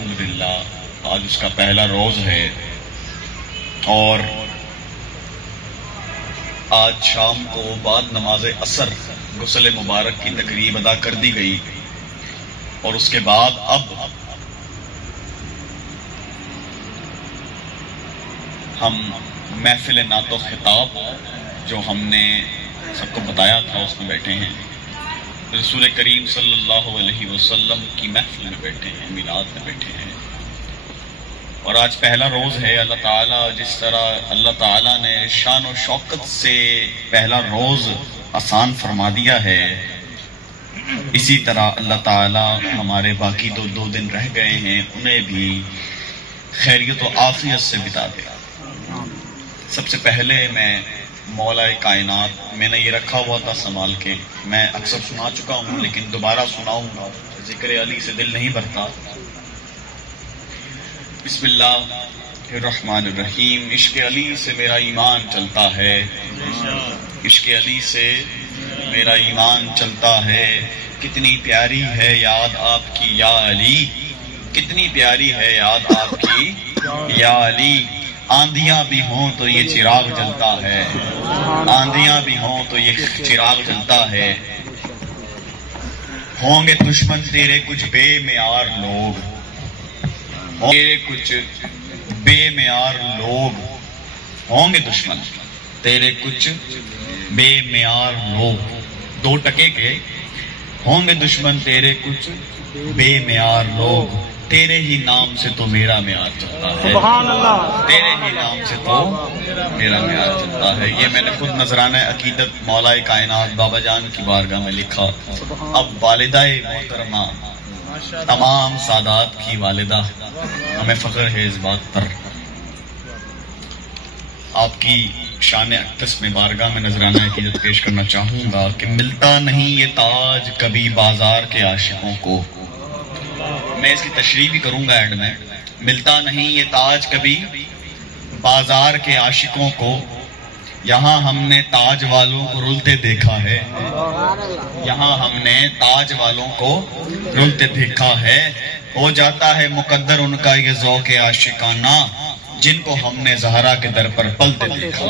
الحمدللہ آج اس کا پہلا روز ہے، اور آج شام کو بعد نماز عصر غسل مبارک کی تقریب ادا کر دی گئی، اور اس کے بعد اب ہم محفل نعت و خطاب جو ہم نے سب کو بتایا تھا اس میں بیٹھے ہیں، رسول کریم صلی اللہ علیہ وسلم کی محفل میں بیٹھے ہیں، میلاد میں بیٹھے ہیں، اور آج پہلا روز ہے۔ اللہ تعالیٰ جس طرح اللہ تعالیٰ نے شان و شوکت سے پہلا روز آسان فرما دیا ہے، اسی طرح اللہ تعالیٰ ہمارے باقی دو دن رہ گئے ہیں انہیں بھی خیریت و عافیت سے بتا دے۔ سب سے پہلے میں مولا کائنات، میں نے یہ رکھا ہوا تھا سنبھال کے، میں اکثر سنا چکا ہوں لیکن دوبارہ سناؤں گا، ذکر علی سے دل نہیں بھرتا۔ بسم اللہ الرحمن الرحیم۔ عشق علی سے میرا ایمان چلتا ہے، عشق علی سے میرا ایمان چلتا ہے، کتنی پیاری ہے یاد آپ کی یا علی، کتنی پیاری ہے یاد آپ کی یا علی، آندیاں بھی ہوں تو یہ چراغ جلتا ہے، آندیاں بھی ہوں تو یہ چراغ جلتا ہے، ہوں گے دشمن تیرے کچھ بے معیار لوگ، تیرے کچھ بے معیار لوگ، ہوں گے دشمن تیرے کچھ بے معیار لوگ، دو ٹکے کے، ہوں گے دشمن تیرے کچھ بے معیار لوگ، تیرے ہی نام سے تو میرا معیار چلتا ہے، تیرے ہی نام سے تو میرا معیار چلتا ہے۔ یہ میں نے خود نذرانہ عقیدت مولا کائنات بابا جان کی بارگاہ میں لکھا۔ اب والدہ محترمہ، تمام سادات کی والدہ، ہمیں فخر ہے اس بات پر، آپ کی شان اقدس میں بارگاہ میں نذرانہ عقیدت پیش کرنا چاہوں گا کہ ملتا نہیں یہ تاج کبھی بازار کے عاشقوں کو، میں اس کی تشریح بھی کروں گا ایڈ میں، ملتا نہیں یہ تاج کبھی بازار کے عاشقوں کو، یہاں ہم نے تاج والوں کو رلتے دیکھا ہے، یہاں ہم نے تاج والوں کو رلتے دیکھا ہے، ہو جاتا ہے مقدر ان کا یہ ذوق عاشقانہ، جن کو ہم نے زہرا کے در پر پلتے دیکھا،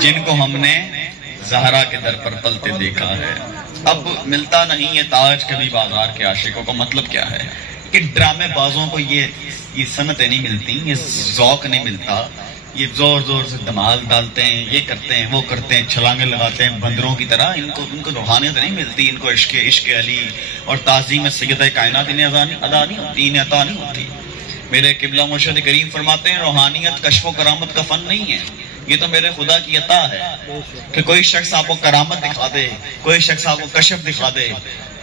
جن کو ہم نے زہرا کے در پر پلتے دیکھا ہے۔ اب ملتا نہیں یہ تاج کبھی بازار کے عاشقوں کو، مطلب کیا ہے کہ ڈرامے بازوں کو یہ صنعتیں نہیں ملتی، یہ ذوق نہیں ملتا، یہ زور زور سے دمال ڈالتے ہیں، یہ کرتے ہیں وہ کرتے ہیں، چھلانگیں لگاتے ہیں بندروں کی طرح، ان کو روحانیت نہیں ملتی، ان کو عشق علی اور تعظیم سیدہ کائنات انہیں ادا نہیں ہوتی، انہیں عطا نہیں ہوتی۔ میرے قبلہ مرشد کریم فرماتے ہیں روحانیت کشف و کرامت کا فن نہیں ہے، یہ تو میرے خدا کی عطا ہے کہ کوئی شخص آپ کو کرامت دکھا دے، کوئی شخص آپ کو کشف دکھا دے،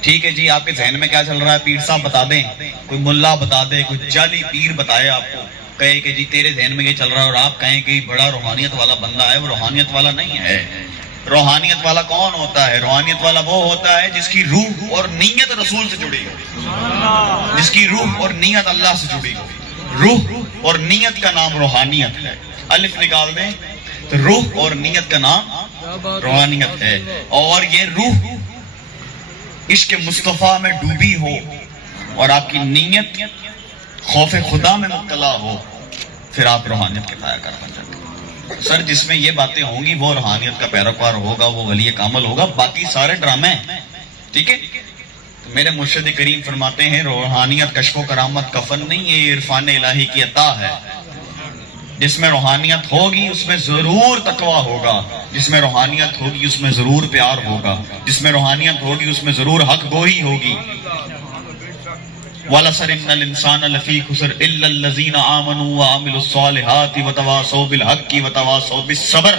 ٹھیک ہے جی آپ کے ذہن میں کیا چل رہا ہے، پیر صاحب بتا دیں، کوئی ملا بتا دے، کوئی جعلی پیر بتائے آپ کو، کہے کہ جی تیرے ذہن میں یہ چل رہا ہے، اور آپ کہیں کہ بڑا روحانیت والا بندہ ہے، وہ روحانیت والا نہیں ہے۔ روحانیت والا کون ہوتا ہے؟ روحانیت والا وہ ہوتا ہے جس کی روح اور نیت رسول سے جڑی ہو، جس کی روح اور نیت اللہ سے جڑی ہو، روح اور نیت کا نام روحانیت ہے، الف نکال دیں تو روح اور نیت کا نام روحانیت ہے، اور یہ روح عشق مصطفیٰ میں ڈوبی ہو اور آپ کی نیت خوف خدا میں مبتلا ہو، پھر آپ روحانیت کے پایا کر بن جاتے ہیں۔ سر جس میں یہ باتیں ہوں گی وہ روحانیت کا پیروکار ہوگا، وہ ولی کامل ہوگا، باقی سارے ڈرامے، ٹھیک ہے۔ میرے مرشد کریم فرماتے ہیں روحانیت کشف و کرامت کا فن نہیں ہے، یہ عرفان الہی کی عطا ہے۔ جس میں روحانیت ہوگی اس میں ضرور تقویٰ ہوگا، جس میں روحانیت ہوگی اس میں ضرور پیار ہوگا، جس میں روحانیت ہوگی اس میں ضرور حق گوئی ہوگی۔ وَلَسَرِ إِنَّ الْإِنسَانَ لَفِي خُسْرٍ إِلَّا الَّذِينَ آمَنُوا وَعَمِلُوا الصَّالِحَاتِ وَتَوَاصَوْا بِالْحَقِّ وَتَوَاصَوْا بِالصَّبْرِ۔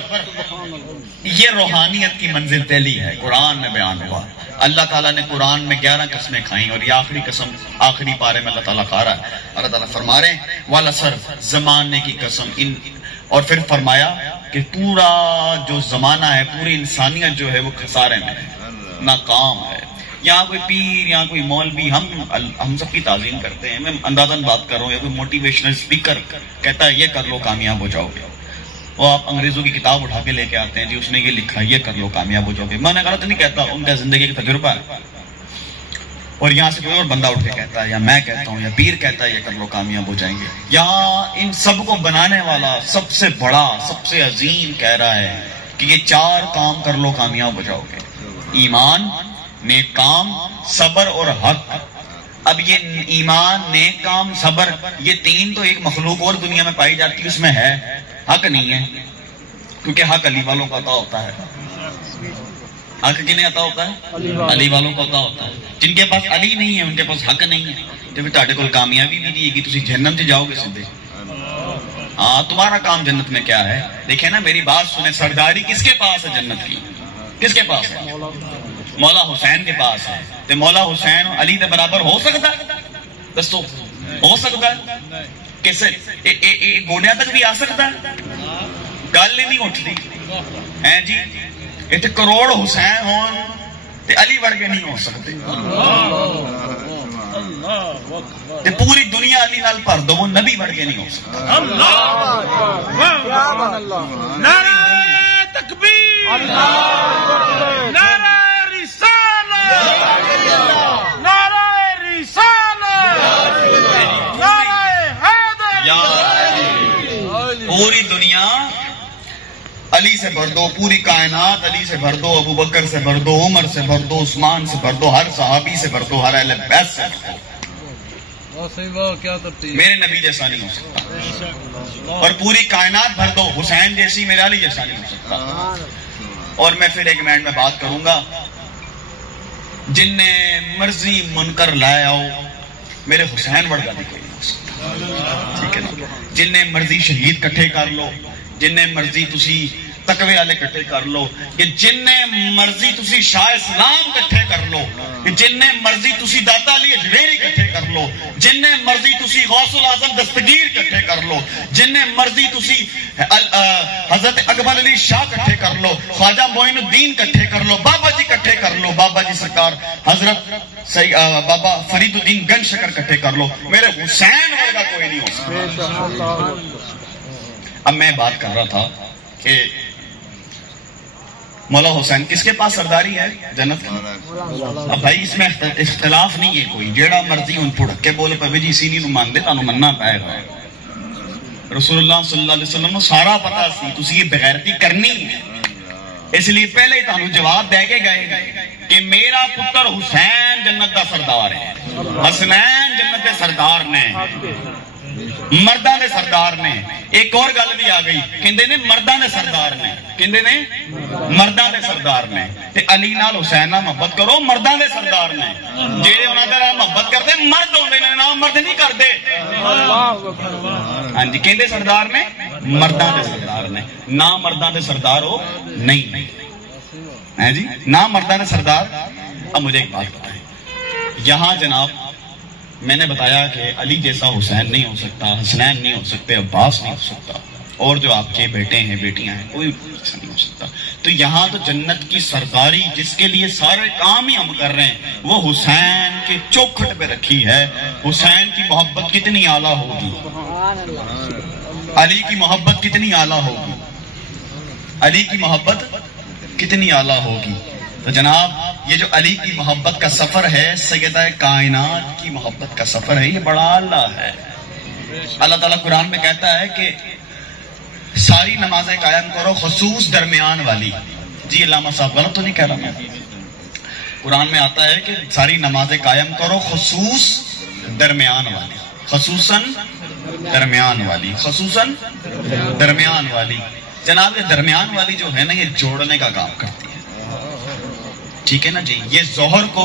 یہ روحانیت کی منزل پہلی ہے، قرآن میں بیان ہوا۔ اللہ تعالیٰ نے قرآن میں 11 قسمیں کھائیں، اور یہ آخری قسم آخری پارے میں اللہ تعالیٰ کھا رہا ہے۔ اللہ تعالیٰ فرما رہے ہیں وَلَسَرِ زمانے کی قسم، اور پھر فرمایا کہ پورا جو زمانہ ہے، پوری انسانیت جو ہے وہ خسارے میں ہے، ناکام ہے۔ یہاں کوئی پیر، یہاں کوئی مولوی، ہم سب کی تعظیم کرتے ہیں، میں اندازاً بات کر رہا ہوں، یا کوئی موٹیویشنل اسپیکر کہتا ہے یہ کر لو کامیاب ہو جاؤ گے، وہ آپ انگریزوں کی کتاب اٹھا کے لے کے آتے ہیں، جی اس نے یہ لکھا یہ کر لو کامیاب ہو جاؤ گے۔ میں نے غلط نہیں کہتا، ان کا زندگی کا تجربہ ہے۔ اور یہاں سے کوئی اور بندہ اٹھ کے کہتا ہے یا میں کہتا ہوں یا پیر کہتا ہے یہ کر لو کامیاب ہو جائیں گے. یہاں ان سب کو بنانے والا سب سے بڑا سب سے عظیم کہہ رہا ہے کہ یہ 4 کام کر لو کامیاب ہو جاؤ گے: ایمان، نیک کام، صبر اور حق. اب یہ ایمان، نیک کام، صبر، یہ 3 تو ایک مخلوق اور دنیا میں پائی جاتی ہے، اس میں ہے، حق نہیں ہے. کیونکہ حق علی والوں کا عطا ہوتا ہے. حق کنہیں عطا ہوتا ہے؟ علی والوں کو عطا ہوتا ہے. جن کے پاس علی نہیں ہے ان کے پاس حق نہیں ہے. تو پھر تہاڈے کول کامیابی بھی نہیں ہے کہ تسی جہنم سے جاؤ گے سیدھے. ہاں، تمہارا کام جنت میں کیا ہے؟ دیکھیں نا، میری بات سنیں، سرداری کس کے پاس ہے جنت کی؟ کس کے پاس ہے؟ مولا حسین کے پاس ہے. تو مولا حسین علی دے برابر ہو سکتا ہے؟ دسو، ہو سکتا ہے؟ کسے گوڑیاں تک بھی آ سکتا ہے؟ گل ہی نہیں اٹھتی ہے جی. اتنے کروڑ حسین ہون تے علی ورگے نہیں ہو سکتے. تے پوری دنیا علی نال بھر دو، وہ نبی ورگے نہیں ہو سکتا. نعرہ تکبیر، نعرہ رسالت، نعرہ رسالت، نعرہ حیدر. پوری دنیا علی سے بھر دو، پوری کائنات علی سے بھر دو، ابو بکر سے بھر دو، عمر سے بھر دو، عثمان سے بھر دو، ہر صحابی سے بھر دو، ہر اہل بیت سے بھر دو. میرے نبی جیسا نہیں ہو سکتا. اور پوری کائنات بھر دو، حسین جیسی میرے علی جیسا نہیں ہو سکتا. اور میں پھر ایک منٹ میں بات کروں گا، جن نے مرضی منکر لائے آؤ، میرے حسین ورگا بھی کوئی نہیں ہو سکتا. ٹھیک ہے نا؟ جن نے مرضی شہید کٹھے کر لو، جن نے مرضی تسی تقوی والے کٹھے کر لو، کہ جن نے مرضی تسی شاہ اسلام کٹھے کر لو، کہ جن نے مرضی تسی داتا علی اجمیری کٹھے کر لو، جن نے مرضی تسی غوث العظم دستگیر کٹھے کر لو، جن نے مرضی تسی حضرت اکبر علی شاہ کٹھے کر لو، خواجہ معین الدین کٹھے کر لو، بابا جی کٹھے کر لو، بابا جی سرکار حضرت بابا فرید الدین گنج شکر کٹھے کر لو، میرے حسین ورگا کوئی نہیں ہو سکتا. اب میں بات کر رہا تھا کہ مولا حسین کس کے پاس سرداری ہے جنت کی؟ اب بھائی اس میں اختلاف نہیں ہے کوئی، جیڑا مرضی ان پڑھ کے بولے پہ جی اسی نہیں مان دے تانوں مننا پائے گا. رسول اللہ صلی اللہ علیہ وسلم نے سارا پتا سی تسی یہ بغیرتی کرنی ہے، اس لیے پہلے ہی تانوں جواب دے کے گئے کہ میرا پتر حسین جنت دا سردار ہے، حسنین جنت دے سردار نے، مرداں دے سردار نے. ایک اور گل بھی آ گئی، کہندے نے مرداں دے سردار نے، کہندے نے مرداں دے سردار نے. تے علی نال حسین نال محبت کرو، مرداں دے سردار نے. جڑے انہاں دے نال محبت کردے مرد ہوندے نے، نام مرد نہیں کردے. ہاں جی، کہندے سردار نے، مرداں دے سردار نے، نہ مرداں دے سردار ہو نہیں. ہیں جی، نہ مرداں دے سردار. اب مجھے ایک بات بتائیں، یہاں جناب میں نے بتایا کہ علی جیسا حسین نہیں ہو سکتا، حسنین نہیں ہو سکتے، عباس نہیں ہو سکتا، اور جو آپ کے بیٹے ہیں بیٹیاں ہیں کوئی ایسا نہیں ہو سکتا. تو یہاں تو جنت کی سرداری جس کے لیے سارے کام ہی ہم کر رہے ہیں وہ حسین کے چوکھٹ پہ رکھی ہے. حسین کی محبت کتنی اعلیٰ ہوگی، علی کی محبت کتنی اعلیٰ ہوگی، علی کی محبت کتنی اعلیٰ ہوگی. تو جناب یہ جو علی کی محبت کا سفر ہے، سیدہ کائنات کی محبت کا سفر ہے، یہ بڑا اعلیٰ ہے. اللہ تعالیٰ قرآن میں کہتا ہے کہ ساری نمازیں قائم کرو خصوص درمیان والی. جی علامہ صاحب غلط تو نہیں کہہ رہا میں؟ قرآن میں آتا ہے کہ ساری نمازیں قائم کرو خصوص درمیان والی، خصوصاً درمیان والی، خصوصاً درمیان والی. جناب یہ درمیان والی جو ہے نا، یہ جوڑنے کا کام کرتی ہے. ٹھیک ہے نا جی، یہ ظہر کو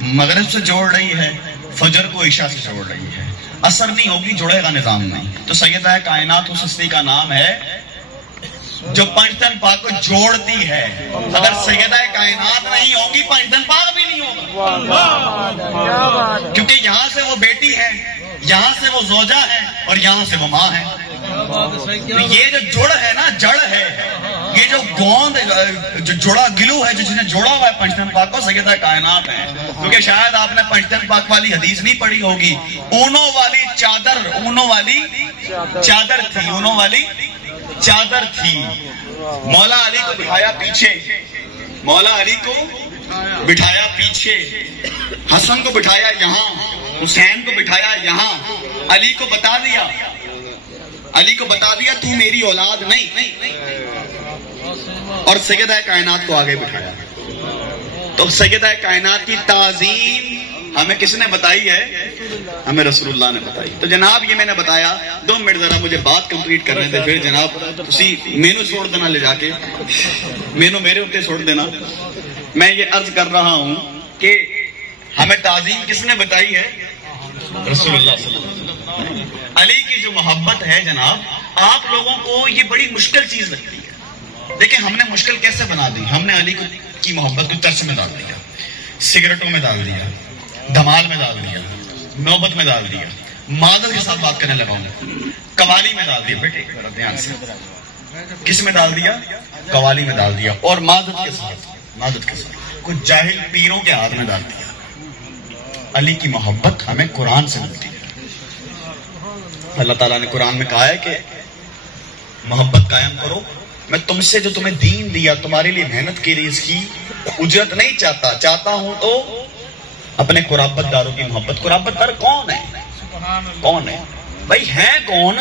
مغرب سے جوڑ رہی ہے، فجر کو عشاء سے جوڑ رہی ہے. اثر نہیں ہوگی، جڑے گا نظام نہیں. تو سیدہ کائنات اس ہستی کا نام ہے جو پنجتن پاک کو جوڑتی ہے. اگر سیدہ کائنات نہیں ہوگی پنجتن پاک بھی نہیں ہوگا، کیونکہ یہاں سے وہ بیٹی ہے، یہاں سے وہ زوجہ ہے، اور یہاں سے وہ ماں ہے. تو یہ جو جڑ ہے نا، جڑ ہے، یہ جو گوند جو جڑا گلو ہے جس نے جوڑا ہوا ہے پنجتن پاک کو، سیدہ کائنات ہے. کیونکہ شاید آپ نے پنجتن پاک والی حدیث نہیں پڑھی ہوگی، اونوں والی چادر، اونوں والی چادر تھی، اونوں والی چادر تھی. مولا علی کو بٹھایا پیچھے، مولا علی کو بٹھایا پیچھے، حسن کو بٹھایا یہاں، حسین کو بٹھایا یہاں، علی کو بتا دیا تو میری اولاد نہیں، اور سیدہ کائنات کو آگے بٹھایا۔ تو سیدہ کائنات کی تعظیم ہمیں کس نے بتائی ہے؟ ہمیں رسول اللہ نے بتائی۔ تو جناب یہ میں نے بتایا، 2 منٹ ذرا مجھے بات کمپلیٹ کرنے تھے، پھر جناب تسی مینو چھوڑ دینا، لے جا کے مینو میرے اوپر چھوڑ دینا۔ میں یہ عرض کر رہا ہوں کہ ہمیں تعظیم کس نے بتائی ہے؟ رسول اللہ صلی اللہ علیہ وسلم۔ علی کی جو محبت ہے جناب، آپ لوگوں کو یہ بڑی مشکل چیز لگتی ہے، دیکھیں ہم نے مشکل کیسے بنا دی؟ ہم نے علی کی محبت کو چرچ میں ڈال دیا، سگریٹوں میں ڈال دیا، دھمال میں ڈال دیا، نوبت میں ڈال دیا، معذرت کے ساتھ بات کرنے لگا ہوں، قوالی میں ڈال دیا۔ بیٹے دھیان سے، کس میں ڈال دیا؟ قوالی میں ڈال دیا، اور معذرت کے ساتھ کچھ جاہل پیروں کے ہاتھ میں ڈال دیا۔ علی کی محبت ہمیں قرآن سے ملتی ہے۔ اللہ تعالیٰ نے قرآن میں کہا ہے کہ محبت قائم کرو، میں تم سے جو تمہیں دین دیا، تمہارے لیے محنت کی رہی، اس کی اجرت نہیں چاہتا ہوں تو اپنے قرابت داروں کی محبت۔ قرابت دار کون ہے بھائی؟ ہیں کون؟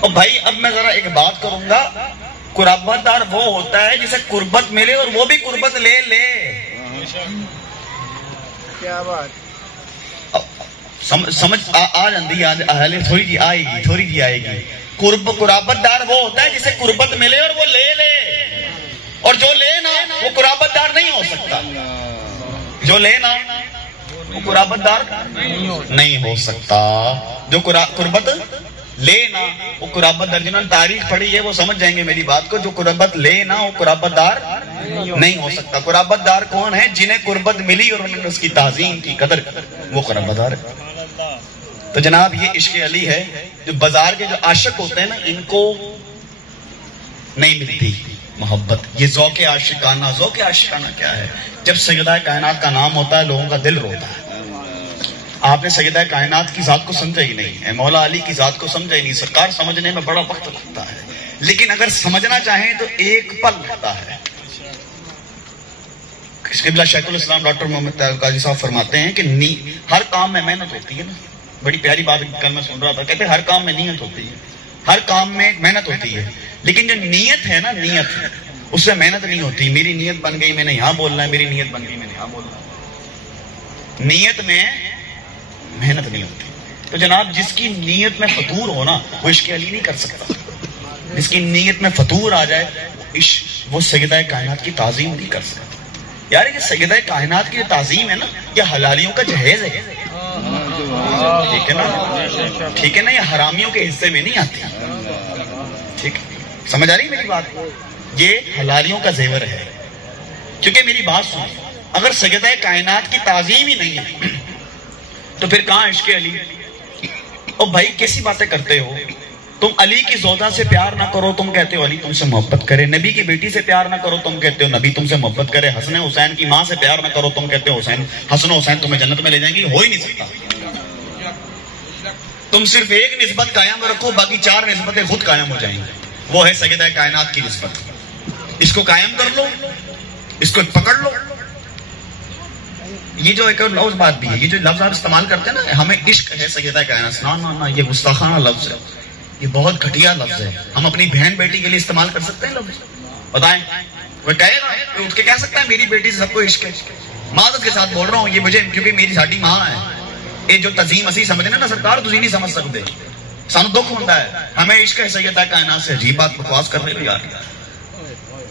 اور بھائی اب میں ذرا ایک بات کروں گا، قرابت دار وہ ہوتا ہے جسے قربت ملے اور وہ بھی قربت لے لے۔ کیا بات سمجھ آ جاندی، تھوڑی جی آئے گی۔ قرابت دار وہ ہوتا ہے جسے قربت ملے اور وہ لے لے، اور جو لے نا وہ قرابت دار نہیں ہو سکتا، جو لے نا وہ قرابت دار نہیں ہو سکتا، جو قربت لے نا وہ قرابت دار۔ جنہوں نے تاریخ پڑھی ہے وہ سمجھ جائیں گے میری بات کو، جو قربت لے نا وہ قرابت دار نہیں ہو سکتا۔ قرابت دار کون ہے؟ جنہیں قربت ملی اور انہوں نے اس کی تعظیم کی، قدر کی، وہ قرابت دار ہے۔ تو جناب یہ عشق علی ہے، جو بازار کے جو عاشق ہوتے ہیں نا، ان کو نہیں ملتی محبت۔ یہ ذوق عاشقانہ کیا ہے؟ جب سیدہ کائنات کا نام ہوتا ہے لوگوں کا دل روتا ہے۔ آپ نے سیدہ کائنات کی ذات کو سمجھا ہی نہیں ہے، مولا علی کی ذات کو سمجھا ہی نہیں۔ سرکار سمجھنے میں بڑا وقت لگتا ہے، لیکن اگر سمجھنا چاہیں تو ایک پل لگتا ہے۔ قبلہ شیخ الاسلام ڈاکٹر محمد طاہر قاضی صاحب فرماتے ہیں کہ ہر کام میں محنت ہوتی ہے نا، بڑی پیاری بات کل میں سن رہا تھا، کہتے ہیں ہر کام میں نیت ہوتی ہے، ہر کام میں محنت ہوتی ہے، لیکن جو نیت ہے نا، نیت اس میں محنت نہیں ہوتی۔ میری نیت بن گئی میں نے یہاں بولنا ہے، میری نیت بن گئی میں نے یہاں بولنا ہے، نیت میں محنت نہیں ہوتی۔ تو جناب جس کی نیت میں فطور ہو نا، وہ عشق علی نہیں کر سکتا۔ جس کی نیت میں فطور آ جائے وہ سیدہ کائنات کی تعظیم نہیں کر سکتا۔ یار یہ سیدہ کائنات کی تعظیم ہے نا، یہ حلالیوں کا جہیز ہے، ٹھیک ہے نا، یہ حرامیوں کے حصے میں نہیں آتی، ٹھیک ہے؟ سمجھ آ رہی میری بات؟ یہ حلالیوں کا زیور ہے۔ کیونکہ میری بات سن، اگر سیدہ کائنات کی تعظیم ہی نہیں ہے تو پھر کہاں عشق علی؟ اور بھائی کیسی باتیں کرتے ہو تم؟ علی کی زوجہ سے پیار نہ کرو، تم کہتے ہو علی تم سے محبت کرے۔ نبی کی بیٹی سے پیار نہ کرو، تم کہتے ہو نبی تم سے محبت کرے۔ حسن حسین کی ماں سے پیار نہ کرو، تم کہتے ہو حسن حسین تمہیں جنت میں لے جائیں گے۔ ہو ہی نہیں سکتا۔ تم صرف ایک نسبت قائم رکھو، باقی 4 نسبتیں خود قائم ہو جائیں گی۔ وہ ہے سیدہ کائنات کی نسبت، اس کو قائم کر لو، اس کو پکڑ لو۔ یہ جو ایک اور لفظ بات بھی ہے، یہ جو لفظ آپ استعمال کرتے ہیں نا، ہمیں عشق ہے سیدہ کائنات، نہ یہ گستاخانہ لفظ ہے، یہ بہت گھٹیا لفظ ہے۔ ہم اپنی بہن بیٹی کے لیے استعمال کر سکتے ہیں لفظ؟ بتائیں، وہ کہے گا اٹھ کے کہہ سکتا ہے میری بیٹی سے سب کو عشق ہے؟ معذرت کے ساتھ بول رہا ہوں، یہ مجھے کیونکہ میری ساڈی ماں ہے، یہ جو تزیم اسی سمجھنے نا سرکار تسی نہیں سمجھ سکتے، سانو دکھ ہوتا ہے۔ ہمیں عشق ہے سیدہ کائنات سے، عجیب بات بکواس کر رہے ہو یار۔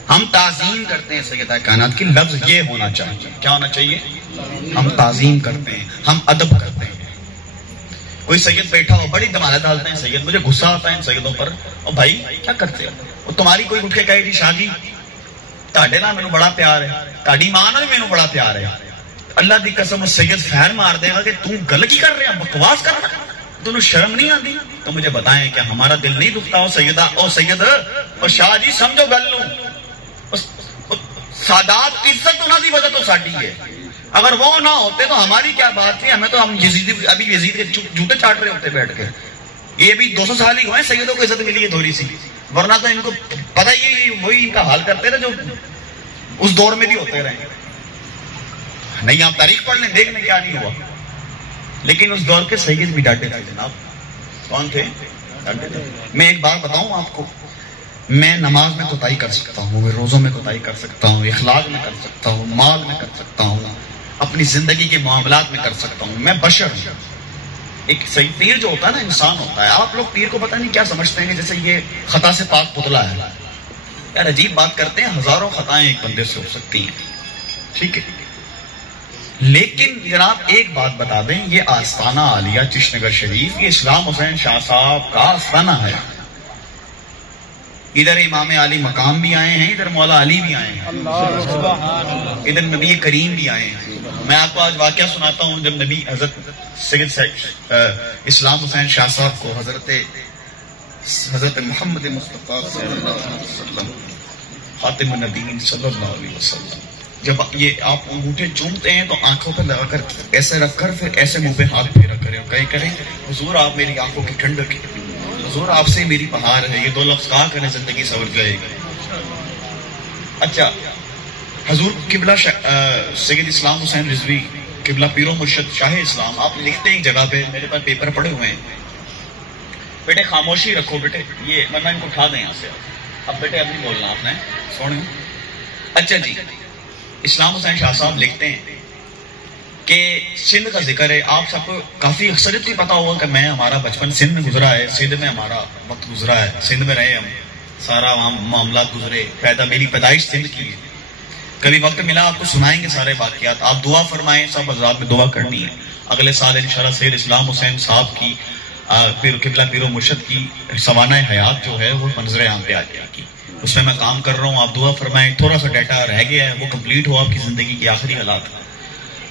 ہم تعظیم کرتے ہیں سیدہ کائنات کی، لفظ یہ ہونا چاہیے، کیا ہونا چاہیے؟ ہم تعظیم کرتے ہیں، ہم ادب کرتے ہیں۔ کوئی سید بیٹھا ہو بڑی دمالہ ڈالتے ہیں سید، مجھے غصہ آتا ہے ان سیدوں پر۔ اور بھائی کیا کرتے ہو؟ اور تمہاری کوئی اٹھ کے کہے جی شاہ جی تاڑے نہ مینوں بڑا پیار ہے، تاڑی ماں نہ مینوں بڑا پیار ہے، اللہ دی قسم وہ سید فیر مار دے گا کہ تم گل کی کر رہے ہیں، بکواس کر رہا ہے، تمہیں شرم نہیں آتی؟ تو مجھے بتائیں کہ ہمارا دل نہیں دکھتا ہو سیدہ او سید اور شاہ جی سمجھو گل لوں، سادات کی عزت انہاں دی وجہ تو ساڈی ہے، اگر وہ نہ ہوتے تو ہماری کیا بات تھی؟ ہمیں تو ہم ابھی یزید کے جوتے چاٹ رہے ہوتے بیٹھ کے۔ یہ ابھی 200 سال ہی ہوئے سیدوں کو عزت ملی ہے تھوڑی سی، ورنہ تو ان کو پتہ ہی وہی ان کا حال کرتے رہے جو اس دور میں بھی ہوتے رہے۔ نہیں آپ تاریخ پڑھ لیں دیکھ لیں کیا نہیں ہوا. لیکن اس دور کے سید بھی ڈانٹے تھے جناب. کون تھے؟ ڈانٹے تھے. میں ایک بات بتاؤں آپ کو, میں نماز میں کوتاہی کر سکتا ہوں, میں روزوں میں کوتاہی کر سکتا ہوں, اخلاق میں کر سکتا ہوں, مال میں کر سکتا ہوں, اپنی زندگی کے معاملات میں کر سکتا ہوں. میں بشر ہوں. ایک صحیح پیر جو ہوتا ہے نا انسان ہوتا ہے. آپ لوگ پیر کو پتہ نہیں کیا سمجھتے ہیں جیسے یہ خطا سے پاک پتلا ہے. یار عجیب بات کرتے ہیں, ہزاروں خطائیں ایک بندے سے ہو سکتی ہیں, ٹھیک ہے, لیکن جناب ایک بات بتا دیں, یہ آستانہ عالیہ چشت نگر شریف یہ اسلام حسین شاہ صاحب کا آستانہ ہے. ادھر امام علی مقام بھی آئے ہیں, ادھر مولا علی بھی آئے ہیں, ادھر نبی کریم بھی آئے ہیں. میں آپ کو آج واقعہ سناتا ہوں. جب نبی حضرت سید اسلام حسین شاہ صاحب کو حضرت محمد مصطفیٰ صلی اللہ علیہ وسلم خاتم النبیین صلی اللہ علیہ وسلم جب یہ آپ انگوٹھے چومتے ہیں تو آنکھوں پہ لگا کر ایسے رکھ کر پھر ایسے منہ پہ ہاتھ پھیرا کریں اور کہیں کریں حضور آپ میری آنکھوں کی ٹھنڈک ہے, حضور آپ سے میری بہار ہے. یہ دو لفظ کہا کریں زندگی سنور جائے گی. اچھا, حضور قبلہ سید اسلام حسین رضوی قبلہ پیر و مرشد شاہ اسلام آپ لکھتے ہیں ایک جگہ پہ, میرے پاس پیپر پڑے ہوئے ہیں, بیٹے خاموشی رکھو بیٹے, یہ ورنہ ان کو اٹھا دیں یہاں سے. اب بیٹے اب نہیں بولنا آپ نے, سونے. اچھا جی, اسلام حسین شاہ صاحب لکھتے ہیں کہ سندھ کا ذکر ہے. آپ سب کو کافی اکثریت کو پتا ہوگا کہ میں ہمارا بچپن سندھ میں گزرا ہے, سندھ میں ہمارا وقت گزرا ہے, سندھ میں رہے ہم, سارا وہاں معاملات گزرے, میری پیدائش سندھ کی ہے. کبھی وقت ملا آپ کو سنائیں گے سارے واقعات. آپ دعا فرمائیں, سب حضرات میں دعا کرنی ہے. اگلے سال انشاءاللہ سید اسلام حسین صاحب کی قبلہ پیر و مرشد کی سوانح حیات جو ہے وہ منظر عام پہ آ جائے گی. اس میں کام کر رہا ہوں, آپ دعا فرمائیں. تھوڑا سا ڈیٹا رہ گیا ہے, وہ کمپلیٹ ہو آپ کی زندگی کی آخری حالات,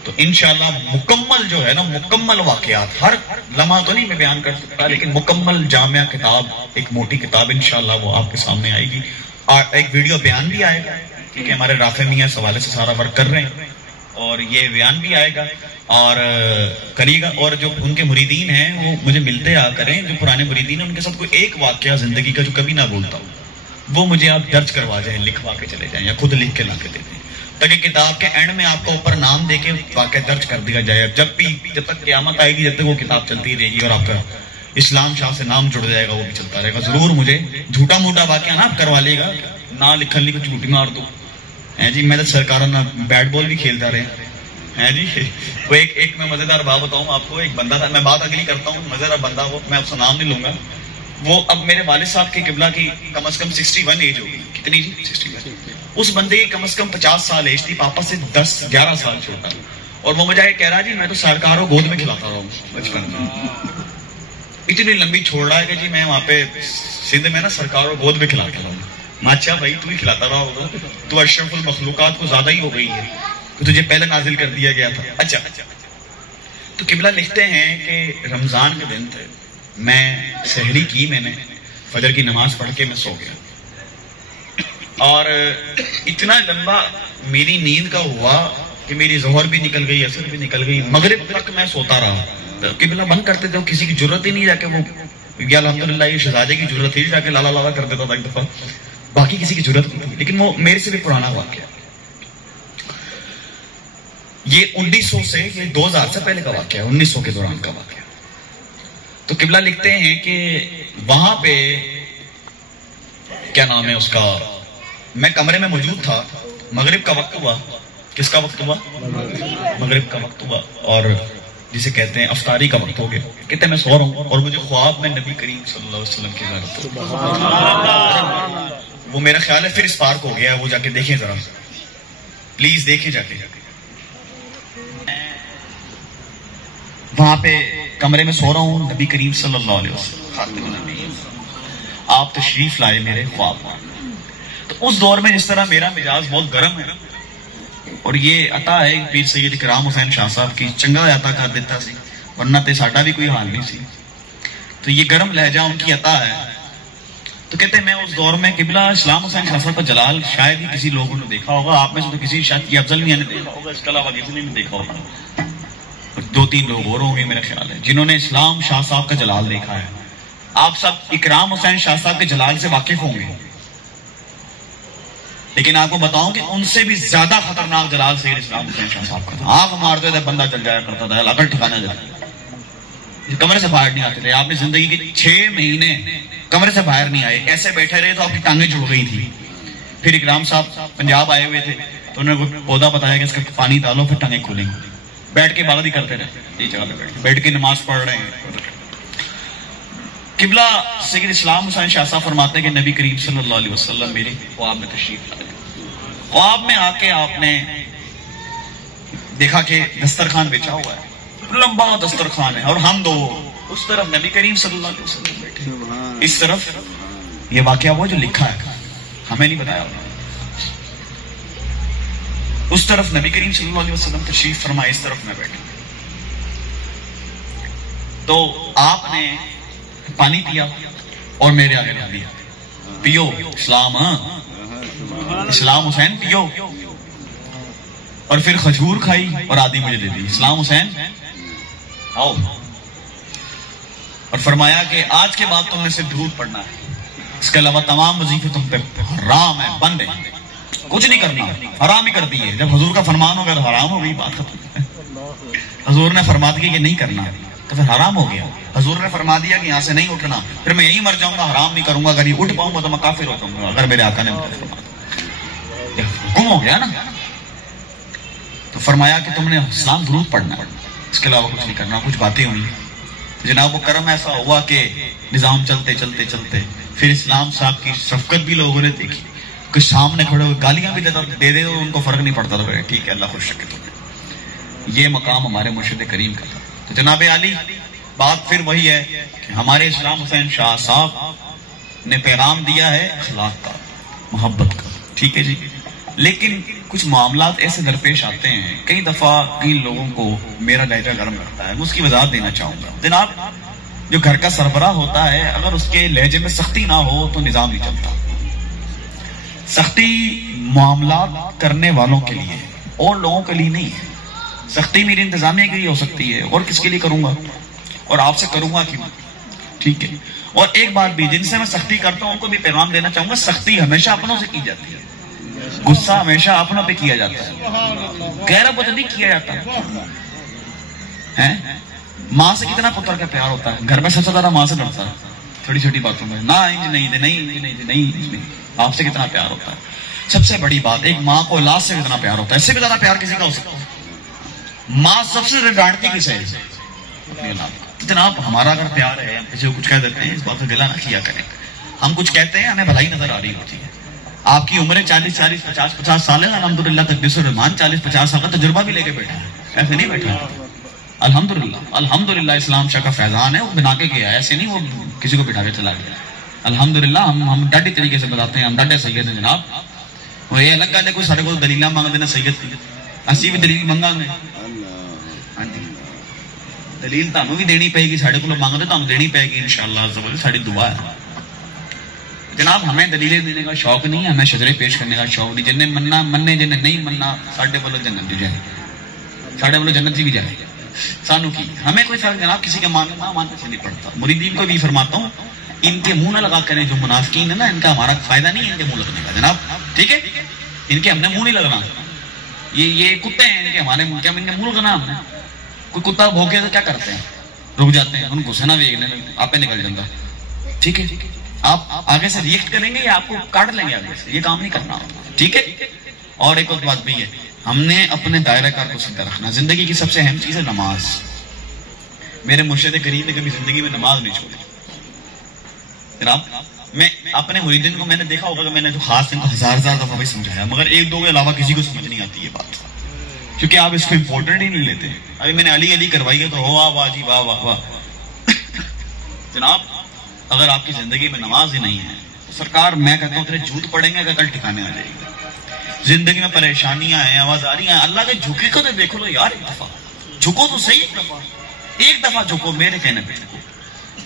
تو انشاءاللہ مکمل جو ہے نا, مکمل واقعات, ہر لمحہ تو نہیں میں بیان کر سکتا, لیکن مکمل جامعہ کتاب, ایک موٹی کتاب انشاءاللہ وہ آپ کے سامنے آئے گی. اور ایک ویڈیو بیان بھی آئے گا, کیونکہ ہمارے رافع میاں اس حوالے سے سارا ورک کر رہے ہیں, اور یہ بیان بھی آئے گا اور کریے گا. اور جو ان کے مریدین ہیں وہ مجھے ملتے آ کریں, جو پرانے مریدین ہیں ان کے ساتھ کوئی ایک واقعہ زندگی کا جو کبھی نہ بولتا ہوں وہ مجھے آپ درج کروا جائیں, لکھوا کے چلے جائیں یا خود لکھ کے لا کے دے دیں, تاکہ کتاب کے اینڈ میں آپ کو اوپر نام دے کے واقعہ درج کر دیا جائے. جب تک قیامت آئے گی جب تک وہ کتاب چلتی رہے گی اور آپ کا اسلام شاہ سے نام جڑ جائے گا, وہ بھی چلتا رہے گا. ضرور مجھے جھوٹا موٹا واقعہ نہ آپ کروا لے گا, نہ لکھن لی کچھ جھوٹی مار دو جی. میں تو سرکارانہ بیٹ بال بھی کھیلتا رہے ہیں جی. وہ ایک میں مزیدار بات بتاؤں آپ کو. ایک بندہ تھا, میں بات اگلی کرتا ہوں, مزیدار بندہ وہ, میں آپ سے نام نہیں لوں گا. وہ اب میرے والد صاحب کے قبلہ کی کم از کم 61 ایج ہوگی. کتنی جی؟ 61. اس بندے کی کم از کم 50 سال ایج تھی, پاپا سے 10-11 سال چھوٹا. اور وہ مجھے کہہ رہا جی میں تو سرکاروں گود میں کھلاتا رہا ہوں بچپن میں. اتنی لمبی چھوڑ رہا ہے کہ جی میں وہاں پہ سندھ میں نا سرکاروں گود میں کھلاتا رہا ہوں. اچھا بھائی تو ہی کھلاتا رہا ہوگا, تو اشرف المخلوقات کو زیادہ ہی ہو گئی ہے کہ تجھے پہلے نازل کر دیا گیا تھا. اچھا, تو قبلہ لکھتے ہیں کہ رمضان کے دن تھے, میں سحری کی, میں نے فجر کی نماز پڑھ کے میں سو گیا, اور اتنا لمبا میری نیند کا ہوا کہ میری ظہر بھی نکل گئی, عصر بھی نکل گئی, مغرب تک میں سوتا رہا. قبلہ بند کرتے تھے, کسی کی ضرورت ہی نہیں جا کے وہ, یا الحمدللہ یہ شہزادے کی ضرورت تھی جا کے لالا لالا کر دیتا تھا ایک دفعہ, باقی کسی کی ضرورت نہیں تھی. لیکن وہ میرے سے بھی پرانا واقعہ, یہ 1900 سے, یہ 2000 سے پہلے کا واقعہ ہے, 1900 کے دوران کا واقعہ. تو قبلہ لکھتے ہیں کہ وہاں پہ کیا نام ہے اس کا, میں کمرے میں موجود تھا, مغرب کا وقت ہوا. کس کا وقت ہوا؟ مغرب کا وقت ہوا, اور جسے کہتے ہیں افطاری کا وقت ہو گیا. کہتے ہیں میں سو رہا ہوں اور مجھے خواب میں نبی کریم صلی اللہ علیہ وسلم کی زیارت, وہ میرا خیال ہے پھر اسپارک ہو گیا, وہ جا کے دیکھیں ذرا, پلیز دیکھیں جا کے. وہاں پہ کمرے میں سو رہا ہوں, نبی کریم صلی اللہ علیہ وسلم آپ تشریف لائے میرے خواب میں. تو اس دور میں جس طرح میرا مزاج بہت گرم ہے, اور یہ عطا ہے پیر سید اکرام حسین شاہ صاحب کی, چنگا عطا کر دیتا سی, ورنہ تے ساڈا بھی کوئی حال نہیں سی. تو یہ گرم لہجہ ان کی عطا ہے. تو کہتے ہیں میں اس دور میں قبلہ اسلام حسین شاہ صاحب کا جلال شاید ہی کسی لوگوں نے دیکھا ہوگا, آپ میں سے تو کسی شاید کی افضل میاں نے دیکھا ہوگا, اس کے علاوہ کسی نے نہیں دیکھا ہوگا. 2-3 لوگ اور ہوں گے میرا خیال ہے جنہوں نے اسلام شاہ صاحب کا جلال دیکھا ہے. آپ سب اکرام حسین شاہ صاحب کے جلال سے واقف ہوں گے. لیکن آپ کو بتاؤں کہ ان سے بھی زیادہ خطرناک جلال سید اسلام حسین شاہ صاحب کا تھا. آنکھ مارتے تھے بندہ چل جایا کرتا تھا, عقل ٹھکانے دیتے, کمرے سے باہر نہیں آتے تھے. آپ نے زندگی کے 6 مہینے کمرے سے باہر نہیں آئے, ایسے بیٹھے رہے تو آپ کی ٹانگیں جڑ گئی تھی. پھر اکرام صاحب پنجاب آئے ہوئے تھے تو انہوں نے پودا بتایا کہ اس کا پانی ڈالو پھر ٹانگیں کھولیں گے. بیٹھ کے عبادت کرتے رہے, یہ جگہ پہ بیٹھ کے نماز پڑھ رہے ہیں. قبلہ سید اسلام حسین شاہ صاحب فرماتے ہیں کہ نبی کریم صلی اللہ علیہ وسلم میرے خواب میں تشریف لائے. خواب میں آ کے آپ نے دیکھا کہ دسترخوان بچھا ہوا ہے, لمبا دسترخوان ہے, اور ہم دو اس طرف نبی کریم صلی اللہ علیہ وسلم بیٹھے, اس طرف یہ واقعہ وہ جو لکھا ہے, ہمیں نہیں بتایا. اس طرف نبی کریم صلی اللہ علیہ وسلم تشریف فرمائے, اس طرف میں بیٹھا. تو آپ نے پانی پیا اور میرے آگے ڈال دیا, پیو اسلام, اسلام حسین پیو. اور پھر کھجور کھائی اور آدھی مجھے دے دی, اسلام حسین آؤ. اور فرمایا کہ آج کے بعد تم نے صرف درود پڑھنا ہے, اس کے علاوہ تمام وظیفے تم پہ حرام ہے, بند ہے, کچھ نہیں کرنا, حرام ہی کر دیے. جب حضور کا فرمان ہو گیا تو حرام ہو گئی, بات ختم. حضور نے فرما دیا کہ نہیں کرنا تو پھر حرام ہو گیا. حضور نے فرما دیا کہ یہاں سے نہیں اٹھنا, پھر میں یہی مر جاؤں گا, حرام نہیں کروں گا. اگر یہ اٹھ پاؤں گا تو میں کافر ہو جاؤں گا, اگر میرے آقا نے مجھے فرما دیا. گم ہو گیا نا. تو فرمایا کہ تم نے اسلام درود پڑھنا, اس کے علاوہ کچھ نہیں کرنا. کچھ باتیں ہوئی جناب, وہ کرم ایسا ہوا کہ نظام چلتے چلتے چلتے پھر اسلام صاحب کی شفقت بھی لوگوں نے دیکھی. کچھ سامنے کھڑے ہوئے گالیاں بھی دے دے, ان کو فرق نہیں پڑتا تھا, ٹھیک ہے اللہ خوش رکھے تمہیں. یہ مقام ہمارے مرشد کریم کا تھا. تو جناب علی بات پھر وہی ہے کہ ہمارے اسلام حسین شاہ صاحب نے پیغام دیا ہے اخلاق کا, محبت کا, ٹھیک ہے جی. لیکن کچھ معاملات ایسے درپیش آتے ہیں, کئی دفعہ کئی لوگوں کو میرا لہجہ گرم رکھتا ہے. میں اس کی وضاحت دینا چاہوں گا. جناب جو گھر کا سربراہ ہوتا ہے, اگر اس کے لہجے میں سختی نہ ہو تو نظام نہیں چلتا. سختی معاملات کرنے والوں کے لیے اور لوگوں کے لیے نہیں ہے. سختی میری انتظامیہ کے لیے ہو سکتی ہے, اور کس کے لیے کروں گا, اور آپ سے کروں گا کیوں, ٹھیک ہے. اور ایک بات بھی, جن سے میں سختی کرتا ہوں ان کو بھی پیغام دینا چاہوں گا, سختی ہمیشہ اپنوں سے کی جاتی ہے, غصہ ہمیشہ اپنوں پہ کیا جاتا ہے, غیر پتہ نہیں کیا جاتا ہے. ماں سے کتنا پتر کا پیار ہوتا ہے, گھر میں سب سے زیادہ ماں سے ڈرتا ہے چھوٹی چھوٹی باتوں میں, نہ انج نہیں دے, نہیں. آپ سے کتنا پیار ہوتا ہے. سب سے بڑی بات, ایک ماں کو اولاد سے کتنا پیار ہوتا ہے, اس سے بھی زیادہ پیار کسی کا ہو سکتا ہے. ماں سب سے زیادہ ڈانٹتی کسے ہے, جناب ہمارا اگر پیار ہے, ہم کسی کو کچھ کہہ دیتے ہیں, اس بات کو گلا نہ کیا کریں. ہم کچھ کہتے ہیں, ہمیں بھلائی نظر آ رہی ہوتی ہے. آپ کی عمریں 40-50 سال ہے, الحمدللہ تقدیس الرحمان 40-50 سال کا تجربہ بھی لے کے بیٹھا ہے, ایسے نہیں بیٹھا. الحمدللہ اسلام شاہ کا فیضان ہے, وہ بنا کے گیا ہے, ایسے نہیں وہ کسی کو بٹھا کے چلا گیا. الحمدللہ ہم ڈاڈی طریقے سے بتاتے ہیں, ہم ڈاڈے سید ہیں جناب. وہ یہ الگ ہے, کوئی سارے کو دلیلہ مانگ دینا سید کی, اسی بھی دلیل منگا گے, دلیل تو ہمیں بھی دینی پائے گی, سارے کو مانگ دے تو ہم دینی پائے گی انشاءاللہ, ساری دعا ہے. جناب ہمیں دلیلیں دینے کا شوق نہیں ہے, ہمیں شجرے پیش کرنے کا شوق نہیں. جنہیں مننا مننے, جنہیں نہیں مننا, ساڈے والوں جنت دی جائے, ساڈے والوں جنت دی بھی جائے. سانو کی ہمیں کوئی فرق جناب کسی کا ماننا ماننے سے نہیں پڑتا. مریدین کو بھی فرماتا ہوں, ان کے منہ نہ لگا کریں, جو منافقین ہے نا, ان کا ہمارا فائدہ نہیں ہے ان کے منہ لگنے کا جناب, ٹھیک ہے. ان کے ہم نے منہ نہیں لگنا, یہ کتے ہیں ان کے, ہمارے ان کے منہ لگنا. ہم نے کوئی کتا بھوکے تو کیا کرتے ہیں, رک جاتے ہیں, ان کو سنا ویگنے آپ پہ نکل جاتا, ٹھیک ہے. آپ آگے سے ریئیکٹ کریں گے یا آپ کو کاٹ لیں گے آگے سے, یہ کام نہیں کرنا, ٹھیک ہے. اور ایک اور بات بھی ہے, ہم نے اپنے دائرہ کار کو سیدھا رکھنا. زندگی کی سب سے اہم چیز ہے نماز. میرے مرشد کریم نے کبھی زندگی میں نماز نہیں چھوڑی. جناب میں اپنے مریدین کو میں نے دیکھا ہوگا کہ میں نے جو خاص ان کو ہزار دفعہ بھی سمجھایا, مگر ایک دو کے علاوہ کسی کو سمجھ نہیں آتی یہ بات, کیونکہ آپ اس کو امپورٹنٹ ہی نہیں لیتے. ابھی میں نے علی کروائی ہے تو واہ واہ جی, واہ واہ واہ. جناب اگر آپ کی زندگی میں نماز ہی نہیں ہے تو سرکار میں کہتا ہوں تیرے جھوٹ پڑیں گے کہ کل ٹھکانے آ جائے گا. زندگی میں پریشانیاں ہیں, آوازاریاں ہیں, اللہ کے جھکے کو تو دیکھو لو یار, ایک دفعہ جھکو تو صحیح, ایک دفعہ جھکو, میرے کہنے پہ جھکو.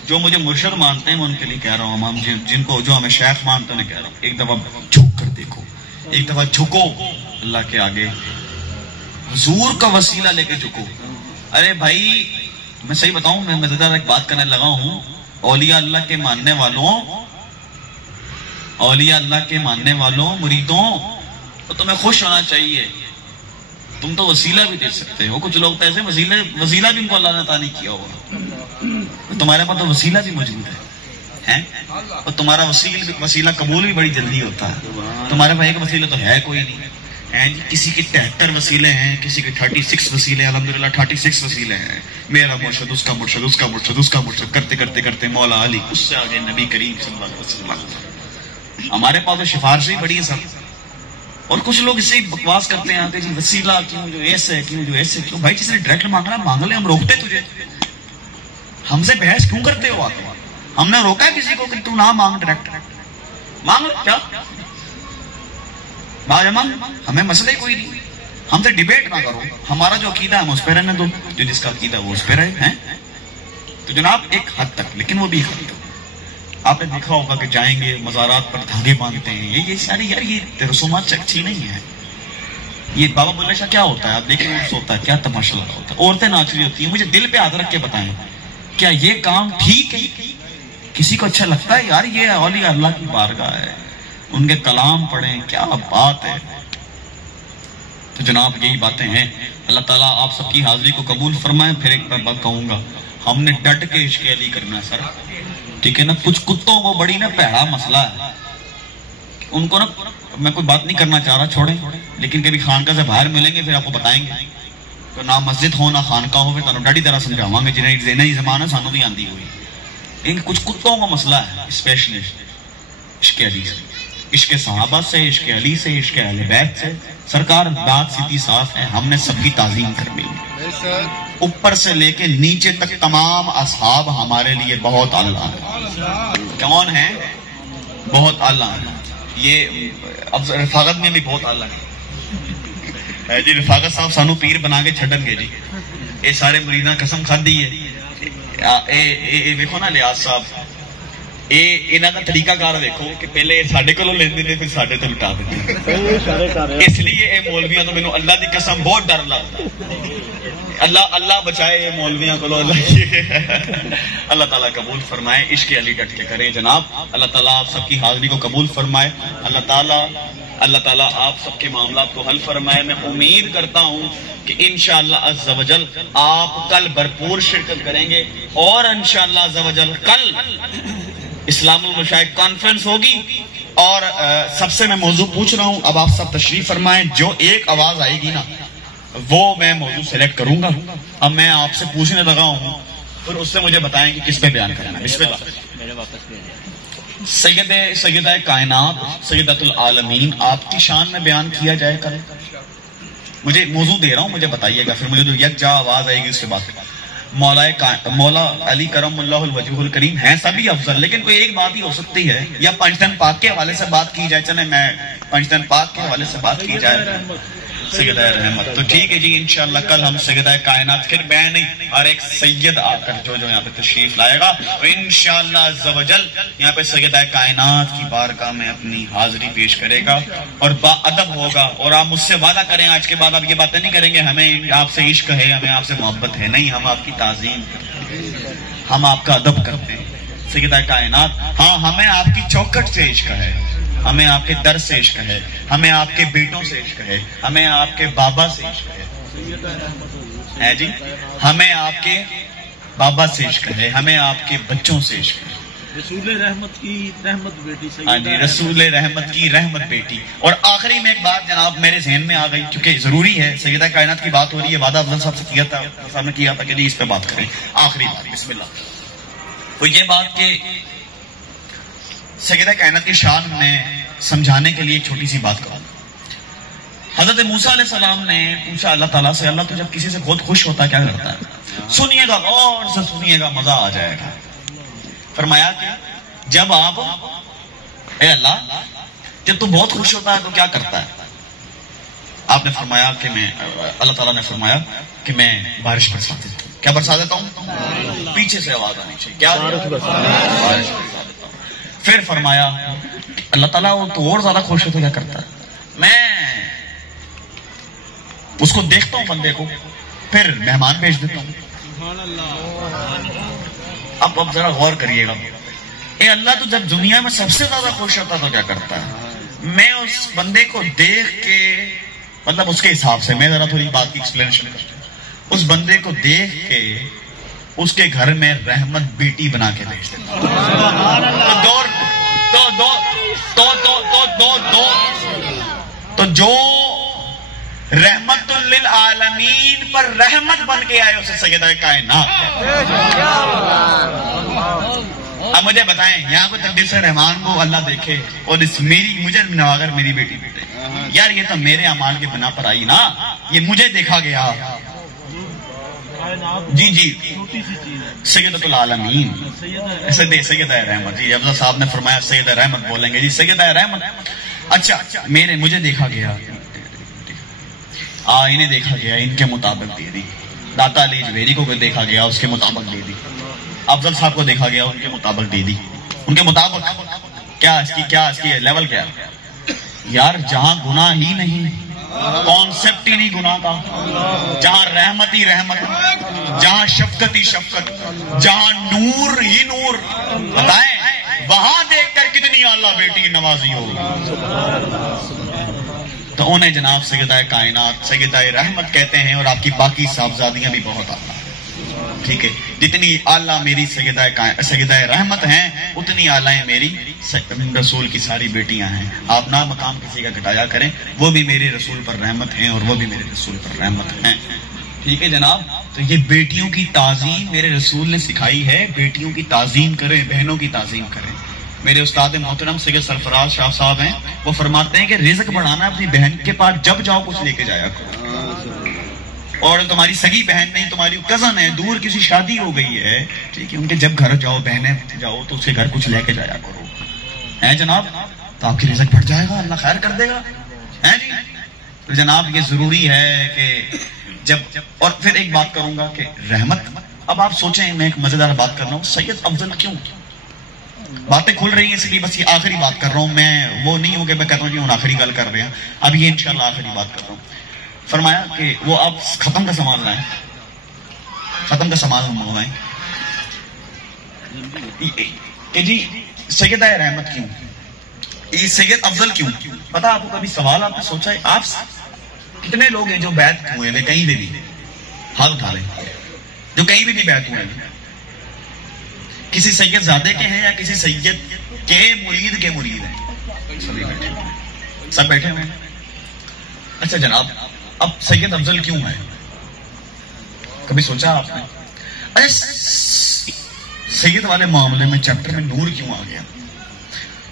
جو مجھے مرشد مانتے ہیں میں ان کے لیے کہہ رہا ہوں, ہم جن کو جو ہمیں شیخ مانتے ہیں کہہ رہا ہوں, ایک دفعہ جھک کر دیکھو, ایک دفعہ جھکو اللہ کے آگے, حضور کا وسیلہ لے کے جھکو. ارے بھائی میں صحیح بتاؤں, میں مزیدار ایک بات کرنے لگا ہوں. اولیاء اللہ کے ماننے والوں, اولیاء اللہ کے ماننے والوں, مریدوں, تو تمہیں خوش ہونا چاہیے، تم تو وسیلہ بھی دے سکتے ہو. کچھ لوگ تو ایسے وسیلہ بھی ان کو اللہ نے عطا نہیں کیا ہوگا. تمہارے پاس تو وسیلہ بھی موجود ہے اور تمہارا وسیلہ قبول بھی بڑی جلدی ہوتا ہے. تمہارے بھائی کا وسیلہ تو ہے کوئی نہیں. کسی کے 73 وسیلے ہیں، کسی کے 36 وسیلے، الحمدللہ 36 وسیلے ہیں. میرا مرشد، اس کا مرشد، اس کا مرشد، اس کا مرشد، کرتے کرتے کرتے مولا علی، اس سے آگے نبی کریم صلی اللہ علیہ وسلم. ہمارے پاس تو سفارشیں بڑی ہیں سب. اور کچھ لوگ اس سے بکواس کرتے ہیں آتے جی وسیلہ کیوں، جو ایسے ہے کیوں، جو ایسے کیوں. بھائی جس نے ڈائریکٹ مانگنا مانگ لے، ہم روکتے تجھے؟ ہم سے بحث کیوں کرتے ہو آتے؟ ہم نے روکا ہے کسی کو کہ تو نہ مانگ، ڈائریکٹ مانگ. کیا ہمیں مسئلہ کوئی نہیں، ہم سے ڈیبیٹ نہ کرو. ہمارا جو عقیدہ ہے ہم اس پہ رہنے دو، جو جس کا عقیدہ وہ اس پہ رہے ہیں. تو جناب ایک حد تک، لیکن وہ بھی حد تک. آپ نے دیکھا ہوگا کہ جائیں گے مزارات پر دھاگے باندھتے ہیں، یہ ساری یار یہ رسومات اچھی نہیں ہے. یہ بابا بلے شاہ کیا ہوتا ہے آپ دیکھیں، اس ہوتا ہے کیا تماشا لگا ہوتا ہے. عورتیں ناچ رہی ہوتی ہیں. مجھے دل پہ ہاتھ رکھ کے بتائیں کیا یہ کام ٹھیک ہے؟ کسی کو اچھا لگتا ہے؟ یار یہ اولیاء اللہ کی بارگاہ ہے، ان کے کلام پڑھیں، کیا بات ہے. تو جناب یہی باتیں ہیں. اللہ تعالیٰ آپ سب کی حاضری کو قبول فرمائے. پھر ایک بات کہوں گا، ہم نے ڈٹ کے عشق علی کرنا سر، ٹھیک ہے نا. کچھ کتوں کو بڑی نا پیڑا مسئلہ ہے، ان کو نا میں کوئی بات نہیں کرنا چاہ رہا، چھوڑیں. لیکن کبھی خانقاہ سے باہر ملیں گے پھر آپ کو بتائیں گے. تو نہ مسجد ہو نہ خانقاہ ہو، پھر ڈاڈی طرح سمجھاواں گے جنہیں زمانہ سانو بھی آندی ہوئی. لیکن کچھ کتوں کا مسئلہ ہے اسپیشلی عشق علی سے، عشق صحابہ سے، عشق علی سے، عشق اہل بیت سے. سرکار بات سیدھی صاف ہے، ہم نے سب کی تعظیم کرنی ہے. اوپر سے لے کے نیچے تک تمام اصحاب ہمارے لیے بہت اعلیٰ ہیں. کون ہیں؟ بہت اعلیٰ ہیں. یہ اب رفاقت میں بھی بہت اعلیٰ ہے جی. رفاقت صاحب سانو پیر بنا کے چھڈن گے جی. یہ سارے مریداں قسم کھادی ہے. دیکھو نا لیاز صاحب، انہاں دا طریقہ کار دیکھو کہ پہلے ساڈے کولوں لیندے نے پھر ساڈے تے لٹا دیندے. اس لیے اے مولویاں تو مینوں اللہ دی قسم بہت ڈر لگدا. اللہ بچائے یہ مولویاں کو. اللہ تعالیٰ قبول فرمائے. عشق علی ڈٹ کے کریں جناب. اللہ تعالیٰ آپ سب کی حاضری کو قبول فرمائے. اللہ تعالیٰ آپ سب کے معاملات کو حل فرمائے. میں امید کرتا ہوں کہ انشاءاللہ عز و جل آپ کل بھرپور شرکت کریں گے، اور انشاءاللہ عز و جل کل اسلام المشائخ کانفرنس ہوگی. اور سب سے میں موضوع پوچھ رہا ہوں، اب آپ سب تشریف فرمائیں. جو ایک آواز آئے گی نا وہ میں موضوع سلیکٹ کروں گا. اب میں آپ سے پوچھنے لگا ہوں، پھر اس سے مجھے بتائیں کہ کس پہ بیان کرنا ہے. بسم اللہ. سیدہ کائنات، سیدۃ العالمین، آپ کی شان میں بیان کیا جائے کل. مجھے موضوع دے رہا ہوں، مجھے بتائیے گا. پھر مجھے جو یکجا آواز آئے گی اس کے بعد مولا علی کرم اللہ الوجہ الکریم ہیں سبھی افضل. لیکن کوئی ایک بات ہی ہو سکتی ہے، یا پنجتن پاک کے حوالے سے بات کی جائے. چلے میں پنجتن پاک کے حوالے سے بات کی جائے. سیدہ رحمت تو ٹھیک ہے جی. انشاءاللہ کل ہم سیدہ کائنات، پھر میں نہیں اور ایک سید آ کر جو یہاں پہ تشریف لائے گا انشاءاللہ عز و جل یہاں پہ سیدہ کائنات کی بارگاہ میں اپنی حاضری پیش کرے گا اور با ادب ہوگا. اور آپ مجھ سے وعدہ کریں آج کے بعد آپ یہ باتیں نہیں کریں گے ہمیں آپ سے عشق ہے، ہمیں آپ سے محبت ہے. نہیں، ہم آپ کی تعظیم کرتے ہیں، ہم آپ کا ادب کرتے ہیں. سیدہ کائنات، ہاں ہمیں آپ کی چوکٹ سے عشق ہے، ہمیں آپ کے در سے عشق ہے، ہمیں آپ کے بیٹوں سے عشق ہے، ہمیں آپ کے بابا سے عشق ہے جی، ہمیں آپ کے بابا سے عشق ہے، ہمیں آپ کے بچوں سے عشق ہے. رسول رحمت کی رحمت بیٹی. ہاں جی، رسول رحمت کی رحمت بیٹی. اور آخری میں ایک بات جناب میرے ذہن میں آ گئی، کیونکہ ضروری ہے، سیدہ کائنات کی بات ہو رہی ہے. وعدہ افضل صاحب سے کیا تھا، صاحب نے کیا تھا کہ اس پہ بات کریں. آخری بات بسم اللہ. تو یہ بات کہ سیدہ کائنات کی شان میں سمجھانے کے لیے ایک چھوٹی سی بات کروں. حضرت موسیٰ علیہ السلام نے پوچھا اللہ تعالیٰ سے، اللہ تو جب کسی سے بہت خوش ہوتا ہے کیا کرتا ہے؟ سنیے گا، غور سے سنیے گا، مزہ آ جائے گا. فرمایا کہ جب آپ، اے اللہ جب تو بہت خوش ہوتا ہے تو کیا کرتا ہے؟ آپ نے فرمایا کہ میں، اللہ تعالیٰ نے فرمایا کہ میں بارش برسا دیتا ہوں. کیا برسا دیتا ہوں؟ پیچھے سے آواز آنی چاہیے. کیا؟ بارش برسا دیتا ہوں. پھر فرمایا اللہ تعالیٰ وہ تو اور زیادہ خوش ہوتا کیا کرتا ہے؟ میں اس کو دیکھتا ہوں بندے کو، پھر مہمان بھیج دیتا ہوں. اب ذرا غور کریے گا. اے اللہ تو جب دنیا میں سب سے زیادہ خوش ہوتا تو کیا کرتا ہے؟ میں اس بندے کو دیکھ کے مطلب اس کے حساب سے میں ذرا تھوڑی بات کی ایکسپلینیشن کرتا ہوں. اس بندے کو دیکھ کے اس کے گھر میں رحمت بیٹی بنا کے بھیج دیتا. تو جو رحمت للعالمین پر رحمت بن کے آئے اسے سیدہ کائنات. اب مجھے بتائیں یہاں کو تقدیر سے رحمان کو اللہ دیکھے اور مجھے نواگر میری بیٹی بیٹے یار یہ تو میرے اعمال کے بنا پر آئی نا, یہ مجھے دیکھا گیا. جی سیدۃ العالمین سیدہ رحمت. جی افضل صاحب نے فرمایا سیدہ رحمت بولیں گے. جی سیدہ رحمت. اچھا مجھے دیکھا گیا, انہیں دیکھا گیا, ان کے مطابق دے دی. داتا علی جویری کو دیکھا گیا, اس کے مطابق دے دی. افضل صاحب کو دیکھا گیا, ان کے مطابق دے دی. ان کے مطابق کیا اس کی لیول کیا یار؟ جہاں گناہ ہی نہیں, کانسیپٹ ہی نہیں گناہ کا, جہاں رحمت ہی رحمت, جہاں شفقت ہی شفقت, جہاں نور ہی نور, بتائیں وہاں دیکھ کر کتنی اللہ بیٹی نوازی ہو. تو انہیں جناب سیدہ کائنات سیدہ رحمت کہتے ہیں, اور آپ کی باقی صاحبزادیاں بھی بہت اعلیٰ. ٹھیک ہے, جتنی اعلیٰ میری سیدہ رحمت ہیں اتنی اعلیٰ میری رسول کی ساری بیٹیاں ہیں. آپ نہ مقام کسی کا گھٹایا کریں, وہ بھی میرے رسول پر رحمت ہیں اور وہ بھی میرے رسول پر رحمت ہیں. ٹھیک ہے جناب. تو یہ بیٹیوں کی تعظیم میرے رسول نے سکھائی ہے. بیٹیوں کی تعظیم کریں, بہنوں کی تعظیم کریں. میرے استاد محترم سید سرفراز شاہ صاحب ہیں, وہ فرماتے ہیں کہ رزق بڑھانا اپنی بہن کے پاس جب جاؤ کچھ لے کے جایا کرو. اور تمہاری سگی بہن نہیں, تمہاری کزن ہے, دور کسی شادی ہو گئی ہے, ٹھیک ہے, ان کے جب گھر جاؤ بہنیں جاؤ تو اس کے گھر کچھ لے کے جایا کرو. ہے جناب, تو آپ کی رزق بڑھ جائے گا, اللہ خیر کر دے گا. ہے جی. تو جناب یہ ضروری ہے کہ جب, اور پھر ایک بات کروں گا کہ رحمت. اب آپ سوچیں, میں ایک مزیدار بات کر رہا ہوں, سید افضل کیوں؟ باتیں کھل رہی ہیں اس لیے بس یہ آخری بات کر رہا ہوں. میں وہ نہیں ہوں کہ میں کہتا ہوں جی ہم آخری گل کر رہے ہیں, اب یہ انشاءاللہ آخری بات کر رہا ہوں. فرمایا کہ وہ آپ ختم کا سامان لائیں, ختم کا سامان منگوائیں کہ جی سیدہ رحمت کیوں, یہ سید افضل کیوں؟ پتا آپ کو کبھی سوال آپ نے سوچا ہے آپ کتنے لوگ ہیں جو بیعت ہوئے ہیں کہیں بھی ہاتھ اٹھا لیں, جو کہیں بھی بیعت ہوئے ہیں, کسی سید زادے کے ہیں یا کسی سید کے مرید کے مرید ہیں؟ سب بیٹھے ہوئے ہیں. اچھا جناب, اب سید افضل کیوں ہے, کبھی سوچا آپ نے؟ ارے سید والے معاملے میں چیپٹر میں نور کیوں آ گیا,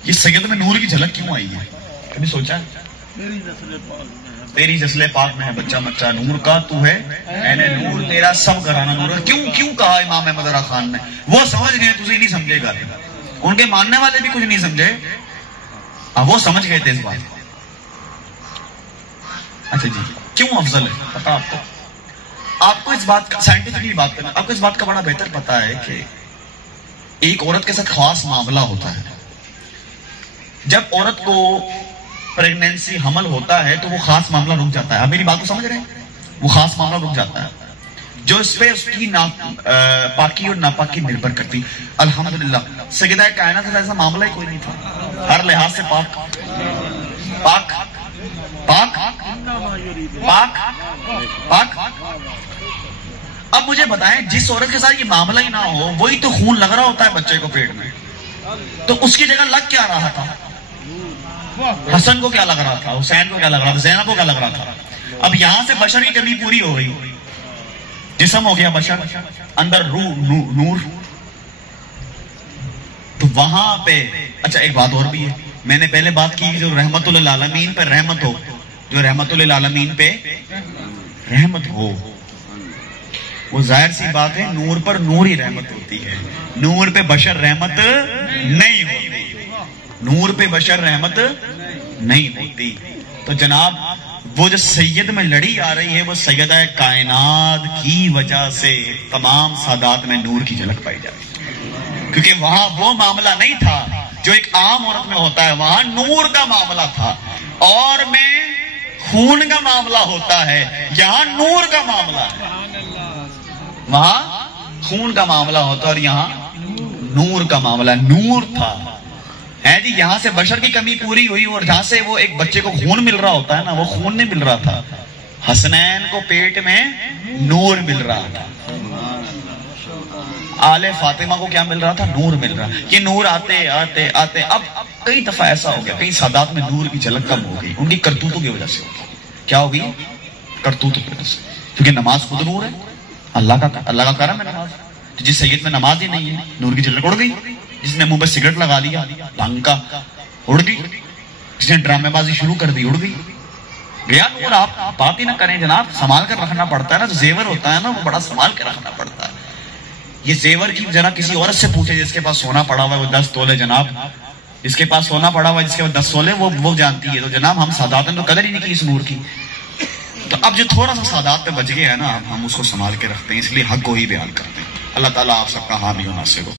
یہ سید میں نور کی جھلک کیوں آئی ہے, کبھی سوچا؟ تیری نسل پاک میں ہے بچہ مچہ نور کا تو ہے, اے نور تیرا سب گھرانہ نور. کیوں کہا امام احمد رضا خان نے؟ وہ سمجھ گئے, تجھے نہیں سمجھے گا. ان کے ماننے والے بھی کچھ نہیں سمجھے, وہ سمجھ گئے تھے اس بات. اچھا جی, کیوں افضل ہے پتا آپ کو؟ آپ کو اس بات کا سائنٹیفکلی بات کرنا, آپ کو اس بات کا بڑا بہتر پتا ہے کہ ایک عورت کے ساتھ خاص معاملہ ہوتا ہے. جب عورت کو پریگنینسی حمل ہوتا ہے تو وہ خاص معاملہ رک جاتا ہے. آپ میری بات کو سمجھ رہے ہیں؟ وہ خاص معاملہ رک جاتا ہے جو اس پہ اس کی پاکی اور ناپاکی نربھر کرتی. الحمدللہ سیدہ کائنات سے ایسا معاملہ ہی کوئی نہیں تھا, ہر لحاظ سے پاک پاک پاک پاک پاک. اب مجھے بتائیں, جس عورت کے ساتھ یہ معاملہ ہی نہ ہو وہی تو خون لگ رہا ہوتا ہے بچے کو پیٹ میں, تو اس کی جگہ لگ کیا رہا تھا؟ حسن کو کیا لگ رہا تھا, حسین کو کیا لگ رہا تھا, زینب کو کیا لگ رہا تھا؟ اب یہاں سے بشر کی کمی پوری ہو گئی, جسم ہو گیا بشر, اندر روح نور. تو وہاں پہ اچھا ایک بات اور بھی ہے, میں نے پہلے بات کی جو رحمت للعالمین پہ رحمت ہو, جو رحمت للعالمین پہ رحمت ہو, وہ ظاہر سی بات ہے نور پر نور ہی رحمت ہوتی ہے, نور پہ بشر رحمت نہیں ہوتی, نور پہ بشر رحمت نہیں ہوتی. تو جناب وہ جو سید میں لڑی آ رہی ہے وہ سیدہ کائنات کی وجہ سے تمام سادات میں نور کی جھلک پائی جاتی ہے, کیونکہ وہاں وہ معاملہ نہیں تھا جو ایک عام عورت میں ہوتا ہے, وہاں نور کا معاملہ تھا. اور میں خون کا معاملہ ہوتا ہے, یہاں نور کا معاملہ ہے. وہاں خون کا معاملہ ہوتا ہے اور یہاں نور کا معاملہ. نور تھا, ہے جی یہاں سے بشر کی کمی پوری ہوئی اور جہاں سے وہ ایک بچے کو خون مل رہا ہوتا ہے نا، وہ خون نہیں مل رہا تھا، حسنین کو پیٹ میں نور مل رہا تھا، آل فاطمہ کو کیا مل رہا تھا؟ نور مل رہا۔ یہ نور آتے آتے آتے اب کئی دفعہ ایسا ہو گیا، کئی سادات میں نور کی جھلک کم ہو گئی، ان کی کرتوتوں کی وجہ سے ہو گئی۔ کیا ہو گئی؟ کرتوتوں کی وجہ سے، کیونکہ نماز خود نور ہے، اللہ کا کرم ہے نماز۔ تو جس سید میں نماز ہی نہیں ہے، نور کی جھلک اڑ گئی۔ جس نے منہ پہ سگریٹ لگا لیا بھنگ کا، اڑ گئی۔ جس نے ڈرامے بازی شروع کر دی، اڑ گئی، گیا نور۔ آپ بات ہی نہ کریں جناب، سنبھال کر رکھنا پڑتا ہے نا، جو زیور ہوتا ہے نا وہ بڑا سنبھال کے رکھنا پڑتا ہے۔ یہ زیور کی ذرا کسی عورت سے پوچھے جس کے پاس سونا پڑا ہوا ہے وہ 10 تولے جناب، جس کے پاس سونا پڑا ہوا ہے جس کے پاس 10 تولے وہ جانتی ہے۔ تو جناب ہم سادات نے تو قدر ہی نہیں کی اس نور کی۔ تو اب جو تھوڑا سا سادات پہ بچ گیا ہے نا، ہم اس کو سنبھال کے رکھتے ہیں، اس لیے حق کو ہی بیان کرتے ہیں۔ اللہ تعالیٰ آپ سب کا حامی و ناصر ہو۔